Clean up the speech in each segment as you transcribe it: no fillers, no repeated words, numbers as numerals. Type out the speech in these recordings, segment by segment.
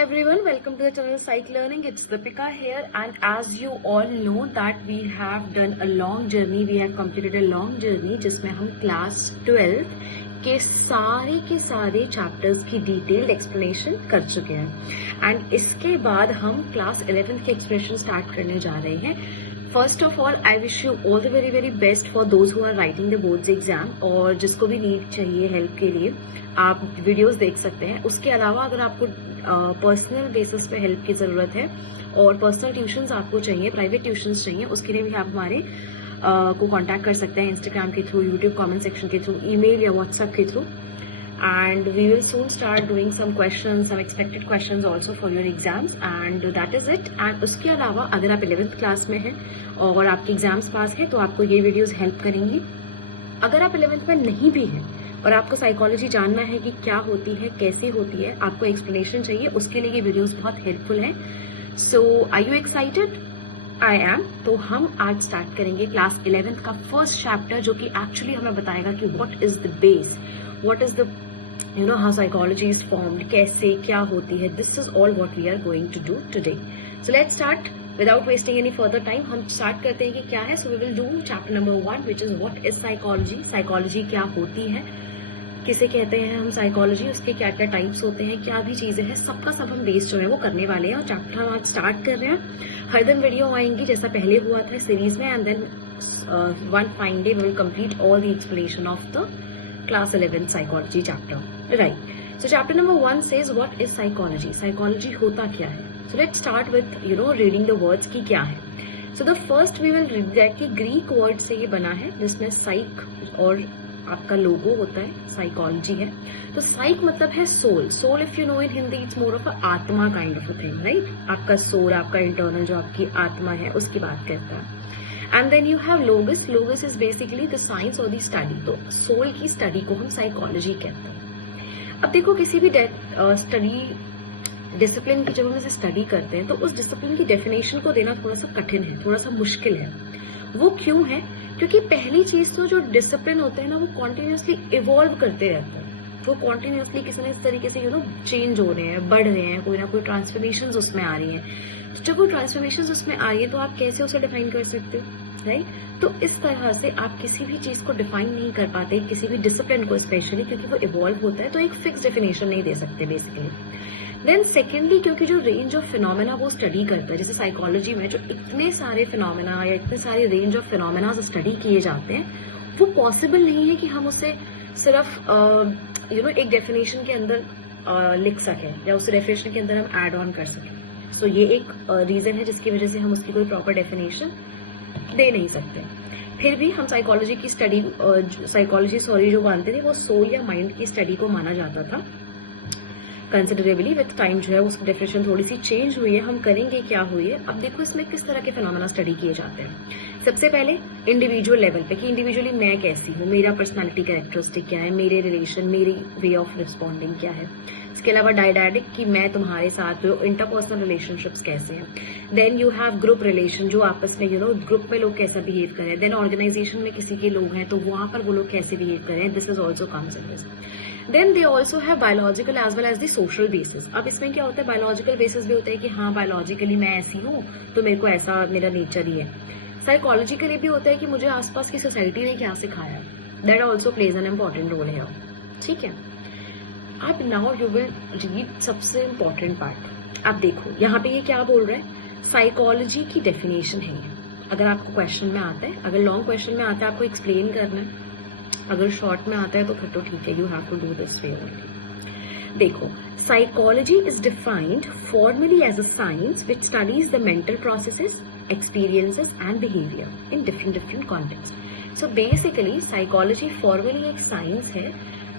Hi everyone, welcome to the channel Psych Learning. It's Deepika here, and as you all know that we have done a long journey, we have completed a long journey जिसमें हम class 12 के सारे chapters की detailed explanation कर चुके हैं and इसके बाद हम क्लास 11 की एक्सप्लेनेशन स्टार्ट करने जा रहे हैं. First of all I wish you all the very very best for those who are writing the boards exam, और जिसको भी नीड चाहिए हेल्प के लिए आप वीडियोस देख सकते हैं. उसके अलावा अगर आपको पर्सनल बेसिस पे हेल्प की ज़रूरत है और पर्सनल ट्यूशंस आपको चाहिए, प्राइवेट ट्यूशंस चाहिए, उसके लिए भी आप हमारे को कांटेक्ट कर सकते हैं इंस्टाग्राम के थ्रू, यूट्यूब कमेंट सेक्शन के थ्रू, ईमेल या व्हाट्सएप के through. And we will soon start doing some questions, some expected questions also for your exams, and that is it. And उसके अलावा अगर आप 11th क्लास में हैं और आपके एग्जाम्स पास है तो आपको ये वीडियोस हेल्प करेंगी. अगर आप 11th में नहीं भी हैं और आपको साइकोलॉजी जानना है कि क्या होती है, कैसे होती है, आपको एक्सप्लेनेशन चाहिए, उसके लिए ये वीडियोस बहुत हेल्पफुल हैं. So are you excited? I am. तो हम आज स्टार्ट करेंगे क्लास 11th का फर्स्ट चैप्टर, जो कि एक्चुअली हमें बताएगा कि what is the base, what is the how psychology is formed, कैसे क्या होती है. This is all what we are going to do today. So let's start without wasting any further time. हम start करते हैं कि क्या है. So we will do chapter number 1, which is what is psychology. Psychology क्या होती है, किसे कहते हैं हम साइकोलॉजी, उसके क्या क्या टाइप्स होते हैं, क्या भी चीजें हैं, सबका सब हम बेस जो है वो करने वाले हैं. और चैप्टर हम आज स्टार्ट कर रहे हैं. हर दिन वीडियो आएंगी जैसा पहले हुआ था सीरीज में, and then one fine day we will complete all the explanation of the class 11 psychology chapter. Right. So chapter number 1 says what is psychology. Psychology होता क्या है. So let's start with reading the words की क्या है. So the first we will read that कि Greek word से ये बना है, जिसमें psych और आपका लोगो होता है, साइकोलॉजी है. तो साइक मतलब है soul. Soul if you know in Hindi it's more of a atma kind of a thing, right. आपका सोल, आपका इंटरनल जो आपकी आत्मा है उसकी बात करता है. And then you have logos. Logos is basically the science और द स्टडी. तो सोल की स्टडी को हम साइकोलॉजी कहते हैं. अब देखो, किसी भी स्टडी डिसिप्लिन की जब हम इसे स्टडी करते हैं तो उस डिसिप्लिन की डेफिनेशन को देना थोड़ा सा कठिन है, थोड़ा सा मुश्किल है. वो क्यों है? क्योंकि पहली चीज तो जो डिसिप्लिन होते हैं ना, वो कॉन्टिन्यूसली इवॉल्व करते रहते हैं. वो कॉन्टिन्यूसली किसी न तरीके से चेंज हो रहे हैं, बढ़ रहे हैं, कोई ना कोई ट्रांसफॉर्मेशन उसमें आ रही है. तो जब वो ट्रांसफॉर्मेशन उसमें आ रही है तो आप कैसे उसे डिफाइन कर सकते हो, राइट. तो इस तरह से आप किसी भी चीज को डिफाइन नहीं कर पाते, किसी भी डिसिप्लिन को स्पेशली, क्योंकि वो इवॉल्व होता है, तो एक फिक्स डेफिनेशन नहीं दे सकते बेसिकली. देन सेकेंडली, क्योंकि जो रेंज ऑफ फिनोमेना वो स्टडी करता है, जैसे साइकोलॉजी में जो इतने सारे फिनोमेना या इतने सारे रेंज ऑफ फिनोमेना स्टडी किए जाते हैं, वो पॉसिबल नहीं है कि हम उसे सिर्फ एक डेफिनेशन के अंदर लिख सकें या उस डेफिनेशन के अंदर हम एड ऑन कर सकें. तो ये एक रीजन है जिसकी वजह से हम उसकी कोई प्रॉपर डेफिनेशन दे नहीं सकते. फिर भी हम साइकोलॉजी की स्टडी जो मानते थे वो सोल या माइंड की स्टडी को माना जाता था कंसिडरेबली. विद टाइम जो है उसकी डेफिनेशन थोड़ी सी चेंज हुई है. हम करेंगे क्या हुई है. अब देखो, इसमें किस तरह के फिनोमेना स्टडी किए जाते हैं. सबसे पहले इंडिविजुअल लेवल पे कि इंडिविजुअली मैं कैसी हूँ, मेरा पर्सनालिटी कैरेक्टरिस्टिक क्या है, मेरे रिलेशन, मेरी वे ऑफ रिस्पॉन्डिंग क्या है. इसके अलावा डायडाडिक कि मैं तुम्हारे साथ जो इंटरपर्सनल रिलेशनशिप्स कैसे हैं. Then you have group relation, जो आपस में ग्रुप में लोग कैसा बिहेव करें. देन ऑर्गेनाइजेशन में किसी के लोग हैं तो वहां पर वो लोग कैसे बिहेव करें. This is also comes in this. Then they also have biological as well as the social basis. अब इसमें क्या होता है, बायोलॉजिकल बेसिस भी होता है कि हाँ बायोलॉजिकली मैं ऐसी हूँ तो मेरे को ऐसा मेरा नेचर ही है. साइकोलॉजिकली भी होता है कि मुझे आसपास की सोसाइटी ने क्या सिखाया. That also plays an important role है. ठीक है. अब नाउ यू विल रीड सबसे इम्पोर्टेंट पार्ट. अब देखो यहाँ पे ये क्या बोल रहा है. साइकोलॉजी की डेफिनेशन है ये. अगर आपको क्वेश्चन में आता है, अगर लॉन्ग क्वेश्चन में आता है आपको एक्सप्लेन करना है, अगर शॉर्ट में आता है तो फिर तो ठीक है, you have to do this way only. देखो, psychology is defined formally as a science which studies the mental processes, experiences and behaviour in different context. So basically psychology formally एक साइंस है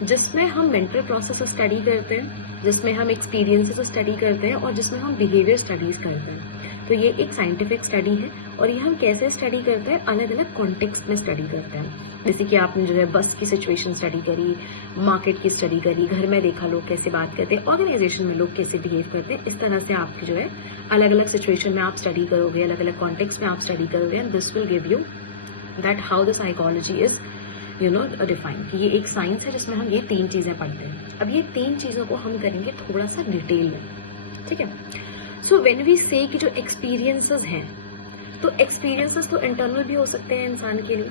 जिसमें हम मेंटल प्रोसेस स्टडी करते हैं, जिसमें हम experiences study करते हैं और जिसमें हम बिहेवियर स्टडीज करते हैं. तो ये एक साइंटिफिक स्टडी है और ये हम कैसे स्टडी करते हैं, अलग अलग कॉन्टेक्स्ट में स्टडी करते हैं. जैसे कि आपने जो है बस की सिचुएशन स्टडी करी, मार्केट की स्टडी करी, घर में देखा लोग कैसे बात करते हैं, ऑर्गेनाइजेशन में लोग कैसे बिहेव करते हैं. इस तरह से आपकी जो है अलग अलग सिचुएशन में आप स्टडी करोगे, अलग अलग कॉन्टेक्स्ट में आप स्टडी करोगे, and this will give you that how the psychology is define. कि ये एक साइंस है जिसमें हम ये तीन चीजें पढ़ते हैं. अब ये तीन चीजों को हम करेंगे थोड़ा सा डिटेल में. ठीक है। सो व्हेन वी से कि जो एक्सपीरियंसेस हैं, तो एक्सपीरियंसेस तो इंटरनल भी हो सकते हैं इंसान के लिए,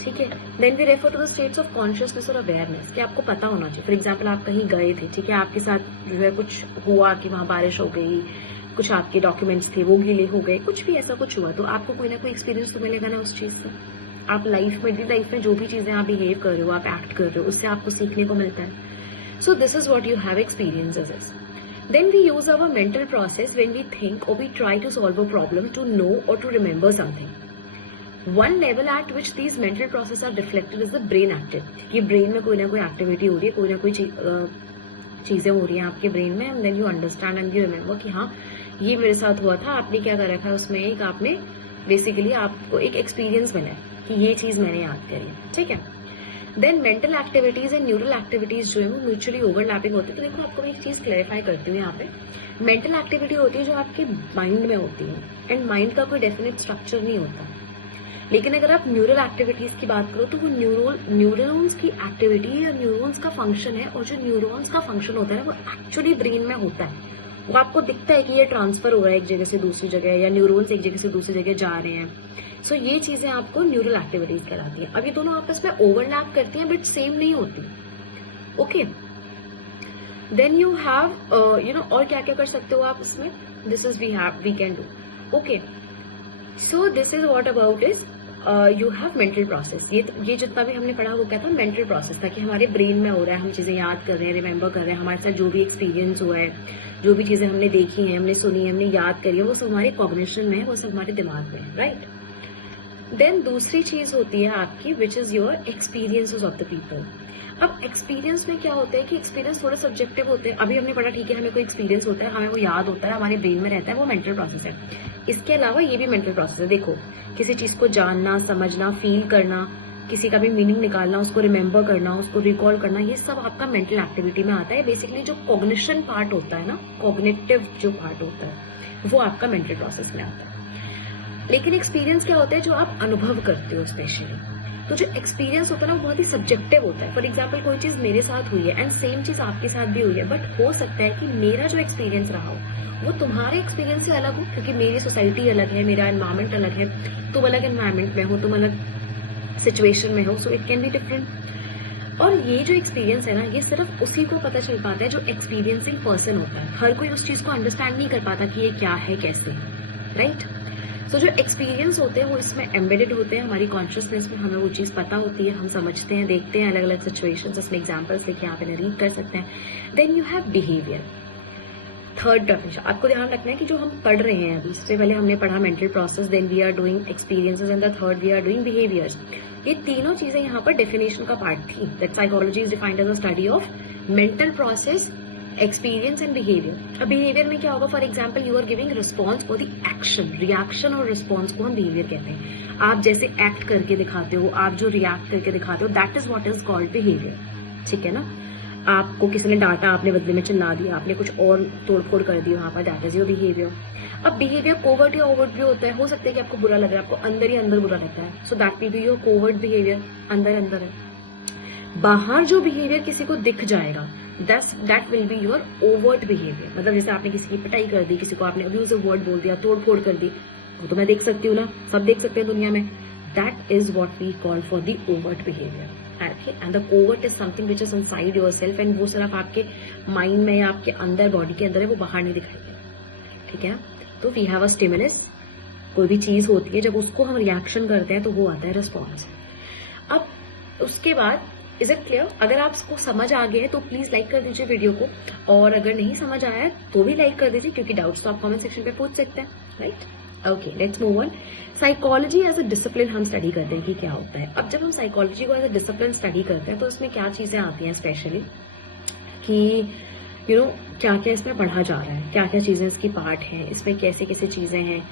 ठीक है। Then we refer to the states of consciousness और अवेयरनेस, कि आपको पता होना चाहिए। फॉर एग्जाम्पल आप कहीं गए थे, ठीक है, आपके साथ जो है कुछ हुआ कि वहां बारिश हो गई, कुछ आपके डॉक्यूमेंट्स थे वो गीले हो गए, कुछ भी ऐसा कुछ हुआ, तो आपको कोई ना कोई एक्सपीरियंस तो मिलेगा ना उस चीज का। आप लाइफ में जो भी चीजें आप बिहेव कर रहे हो, आप एक्ट कर रहे हो, उससे आपको सीखने को मिलता है। सो this is what you have experiences. Then we use our mental process when we think or we try to solve a problem, to know or to remember something. One level at which these mental processes are reflected is the brain activity. ये brain में कोई ना कोई activity हो रही है, कोई ना कोई चीजें हो रही हैं आपके ब्रेन में, and then you understand and you remember कि हाँ ये मेरे साथ हुआ था, आपने क्या कर रखा है उसमें, एक आपने बेसिकली आपको एक एक्सपीरियंस मिला है कि ये चीज मैंने याद करी, ठीक है। Then mental activities and neural activities जो है वो म्यूचुअली ओवरलैपिंग होती है। तो देखो आपको मैं एक चीज क्लैरिफाई करती हूँ यहाँ पे। मेंटल एक्टिविटी होती है जो आपके माइंड में होती है, एंड माइंड का कोई डेफिनेट स्ट्रक्चर नहीं होता। लेकिन अगर आप न्यूरल एक्टिविटीज की बात करो तो वो न्यूरॉन्स की एक्टिविटी या न्यूरॉन्स का फंक्शन है, और जो न्यूरॉन्स का फंक्शन होता है वो एक्चुअली ब्रेन में होता है। वो आपको दिखता है कि ये ट्रांसफर हो रहा है एक जगह से दूसरी जगह, या न्यूरॉन्स एक जगह से दूसरी जगह जा रहे हैं। सो ये चीजें आपको न्यूरल एक्टिविटीज कराती हैं। अब ये दोनों आपस में ओवरलैप करती हैं बट सेम नहीं होती, okay. Then you have you know, और क्या क्या कर सकते हो आप इसमें, this is we can do, okay. So this is what about is you have mental process. ये जितना भी हमने पढ़ा वो क्या था, मेंटल प्रोसेस था, कि हमारे ब्रेन में हो रहा है, हम चीजें याद कर रहे हैं, रिमेम्बर कर रहे हैं, हमारे साथ जो भी एक्सपीरियंस हुआ है, जो भी चीजें हमने देखी हैं, हमने सुनी है, हमने याद करी है, वो सब हमारे कॉग्निशन में है, वो सब हमारे दिमाग में है, राइट। देन दूसरी चीज होती है आपकी which is your experiences of the people. अब एक्सपीरियंस में क्या होता है कि एक्सपीरियंस थोड़े सब्जेक्टिव होते हैं। अभी हमने पढ़ा, ठीक है, हमें कोई एक्सपीरियंस होता है, हमें वो याद होता है, हमारे ब्रेन में रहता है, वो मेंटल प्रोसेस है। इसके अलावा ये भी मेंटल प्रोसेस है। देखो, किसी चीज को जानना, समझना, फील करना, किसी का भी मीनिंग निकालना, उसको रिमेम्बर करना, उसको रिकॉल करना, ये सब आपका मेंटल एक्टिविटी में आता है। बेसिकली जो कॉग्निशन पार्ट होता है ना, कॉग्निटिव जो पार्ट होता है, वो आपका मेंटल प्रोसेस में आता है। लेकिन एक्सपीरियंस क्या होता है, जो आप अनुभव करते हो स्पेशली। तो जो एक्सपीरियंस होता है ना वो बहुत ही सब्जेक्टिव होता है। फॉर एग्जाम्पल कोई चीज मेरे साथ हुई है एंड सेम चीज आपके साथ भी हुई है, बट हो सकता है कि मेरा जो एक्सपीरियंस रहा हो वो तुम्हारे एक्सपीरियंस से अलग हो, क्योंकि मेरी सोसाइटी अलग है, मेरा एनवायरमेंट अलग है, तुम अलग एनवायरमेंट में हो, तुम अलग सिचुएशन में हो, so it can be different. और ये जो एक्सपीरियंस है ना, ये सिर्फ उसी को पता चल पाता है जो एक्सपीरियंसिंग पर्सन होता है। हर कोई उस चीज को अंडरस्टैंड नहीं कर पाता कि ये क्या है, कैसे, राइट। तो जो एक्सपीरियंस होते हैं वो इसमें एम्बेडेड होते हैं हमारी कॉन्शियसनेस में, हमें वो चीज पता होती है, हम समझते हैं, देखते हैं अलग अलग सिचुएशंस, इसमें एग्जांपल्स लेके आप इन्हें रीड कर सकते हैं। Then you have behaviour, third definition. आपको ध्यान रखना है कि जो हम पढ़ रहे हैं अभी, इससे पहले हमने पढ़ा mental process, then we are doing experiences, and the third we are doing behaviours. ये तीनों चीजें यहाँ पर डेफिनेशन का पार्ट थी। That psychology is defined as a study of mental process, experience and behaviour. अब बिहेवियर में क्या होगा, for example you are giving response for the action. Reaction और रिस्पॉन्स को हम बिहेवियर कहते हैं। आप जैसे एक्ट करके दिखाते हो, आप जो रिएक्ट करके दिखाते हो, that is what is called behaviour, ठीक है ना। आपको किसी ने डांटा, आपने बदले में चिल्ला दिया, आपने कुछ और तोड़फोड़ कर दी वहां पर, दैट इज योर बिहेवियर। अब बिहेवियर कोवर्ट या ओवर्ट भी होता है। हो सकता है कि आपको बुरा लग रहा है, आपको अंदर ही अंदर बुरा लगता है, so that will be your covert behaviour, अंदर अंदर है। बाहर जो बिहेवियर किसी को दिख जाएगा, that will be your overt behaviour. मतलब जैसे आपने किसी की पिटाई कर दी, किसी को आपने अब्यूजिव वर्ड बोल दिया, तोड़ फोड़ कर दी, वो तो मैं देख सकती हूँ ना, सब देख सकते हैं दुनिया में। That is what we call for the overt behaviour, and the overt is something which is inside yourself, and वो सिर्फ आपके माइंड में या आपके अंदर, बॉडी के अंदर है, वो बाहर नहीं दिखाई देता, ठीक है। तो वी हैव अ स्टिमुलस, कोई भी चीज होती है, जब उसको हम रिएक्शन करते हैं तो वो आता है रिस्पॉन्स। अब उसके बाद इज इट क्लियर? अगर आपको समझ आ गया है तो प्लीज लाइक कर दीजिए वीडियो को, और अगर नहीं समझ आया है तो भी लाइक कर दीजिए, क्योंकि डाउट्स तो आप कमेंट सेक्शन पे पूछ सकते हैं, right. Okay, let's move on. Psychology as a discipline हम स्टडी करते हैं कि क्या होता है। अब जब हम साइकोलॉजी को एज अ डिसिप्लिन स्टडी करते हैं तो इसमें क्या चीजें आती हैं स्पेशली, कि यू नो क्या क्या इसमें पढ़ा जा रहा है, क्या क्या चीजें इसकी पार्ट है, इसमें कैसे कैसे चीजें हैं,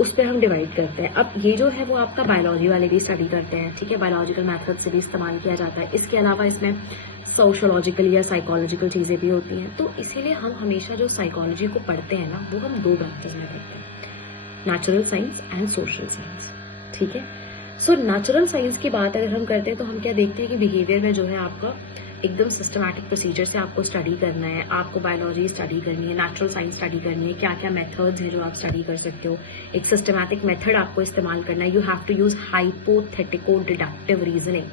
उस पर हम डिवाइड करते हैं। अब ये जो है वो आपका बायोलॉजी वाले भी स्टडी करते हैं, ठीक है, बायोलॉजिकल मेथड से भी इस्तेमाल किया जाता है। इसके अलावा इसमें सोशोलॉजिकल या साइकोलॉजिकल चीजें भी होती हैं। तो इसीलिए हम हमेशा जो साइकोलॉजी को पढ़ते हैं ना, वो हम दो ब्रांचेस में पढ़ते हैं, natural science and social science, ठीक है। सो नेचुरल साइंस की बात अगर हम करते हैं तो हम क्या देखते हैं कि बिहेवियर में जो है आपका एकदम सिस्टमैटिक प्रोसीजर से आपको स्टडी करना है, आपको बायोलॉजी स्टडी करनी है, नेचुरल साइंस स्टडी करनी है, क्या क्या मेथड्स हैं जो आप स्टडी कर सकते हो, एक सिस्टमैटिक मेथड आपको इस्तेमाल करना है। You have to use hypothetico deductive reasoning,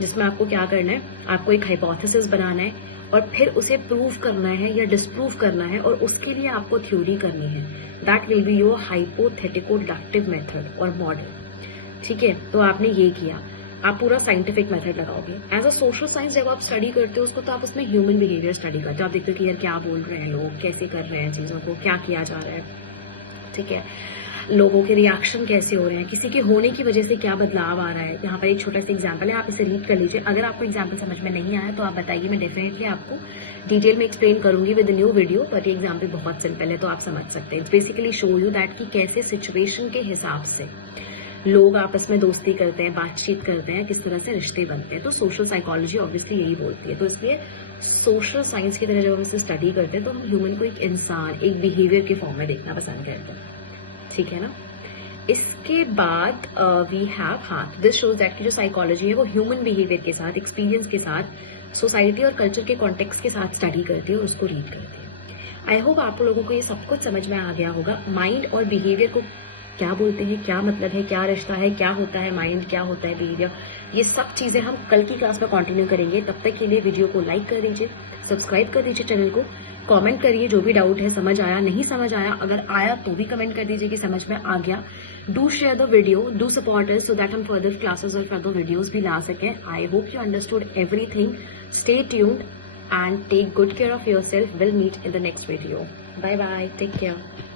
जिसमें आपको क्या करना है, आपको एक हाइपोथेसिस बनाना है और फिर उसे प्रूव करना है या डिस्प्रूव करना है, और उसके लिए आपको थ्योरी करनी है। That will be your hypothetico deductive method और मॉडल। ठीक है, तो आपने ये किया, आप पूरा साइंटिफिक मेथड लगाओगे। एज अ सोशल साइंस जब आप स्टडी करते हो उसको, तो आप उसमें ह्यूमन बिहेवियर स्टडी करते हो। आप देखते हो कि यार क्या बोल रहे हैं लोग, कैसे कर रहे हैं चीजों को, क्या किया जा रहा है, ठीक है, लोगों के रिएक्शन कैसे हो रहे हैं, किसी के होने की वजह से क्या बदलाव आ रहा है। यहाँ पर एक छोटा सा एग्जाम्पल है, आप इसे रीड कर लीजिए। अगर आपको एग्जाम्पल समझ में नहीं आया तो आप बताइए, मैं डेफिनेटली आपको डिटेल में एक्सप्लेन करूंगी विद न्यू वीडियो, बट ये एग्जाम्पल बहुत सिंपल है तो आप समझ सकते हैं। बेसिकली शो यू दैट कि कैसे सिचुएशन के हिसाब से लोग आपस में दोस्ती करते हैं, बातचीत करते हैं, किस तरह से रिश्ते बनते हैं। तो सोशल साइकोलॉजी ऑब्वियसली यही बोलती है। तो इसलिए सोशल साइंस की तरह जब हम इसे स्टडी करते हैं तो हम ह्यूमन को एक इंसान, एक बिहेवियर के फॉर्म में देखना पसंद करते हैं, ठीक है ना। इसके बाद we have this shows that की जो साइकोलॉजी है वो ह्यूमन बिहेवियर के साथ, एक्सपीरियंस के साथ, सोसाइटी और कल्चर के कॉन्टेक्स्ट के साथ स्टडी करती है और उसको रीड करती है। आई होप आप लोगों को ये सब कुछ समझ में आ गया होगा। माइंड और बिहेवियर को क्या बोलते हैं, क्या मतलब है, क्या रिश्ता है, क्या होता है माइंड, क्या होता है बिहेवियर, ये सब चीजें हम कल की क्लास में कंटिन्यू करेंगे। तब तक के लिए वीडियो को लाइक कर दीजिए, सब्सक्राइब कर दीजिए चैनल को, कमेंट करिए जो भी डाउट है, समझ आया नहीं समझ आया, अगर आया तो भी कमेंट कर दीजिए कि समझ में आ गया। Do share the video, do support us so that हम फर्दर क्लासेस और फर्दर वीडियोस भी ला सकें। I hope you understood everything. Stay tuned and take good care of yourself. We'll meet in the next video. Bye bye. Take care.